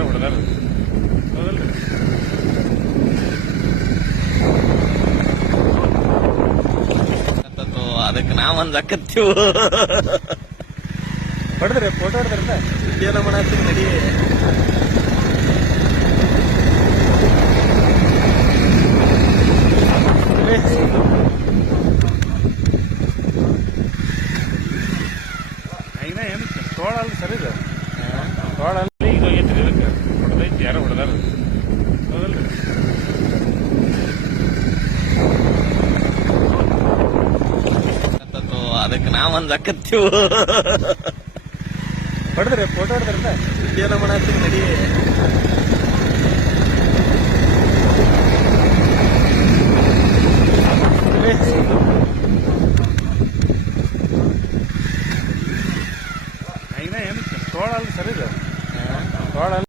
ಯಾರೋ ಹೊಡೆದಾರ? ಹೌದಲ್ರಿ. ಅದಕ್ಕೆ ನಾವೊಂದ್ ಅಕ್ಕತ್ತೀವು ಹೊಡೆದ್ರಿ ಫೋಟೋ ಹೊಡೆದ್ರಿಂದ ಏನೋ ಮಾಡತ್ತೀವಿ ನಡಿ. ಏನು? ತೋಳ ಸರಿ ಇದು. ಯಾರೋ ಹೊಡೆದಾರ ಹೌದಲ್ರಿ ಅದಕ್ಕೆ ನಾವೊಂದ್ ಅಕ್ಕತ್ತೀವು ಹೊಡೆದ್ರಿ ಫೋಟೋ ಹೊಡೆದ್ರಲ್ಲ ಏನೋ ಮಾಡತ್ತೀವಿ ನಡಿ ಈಗ ಏನು ತೋಳ ಅಲ್ಲ ಸರ್ ಇದು ತೋಳ ಅಲ್ಲ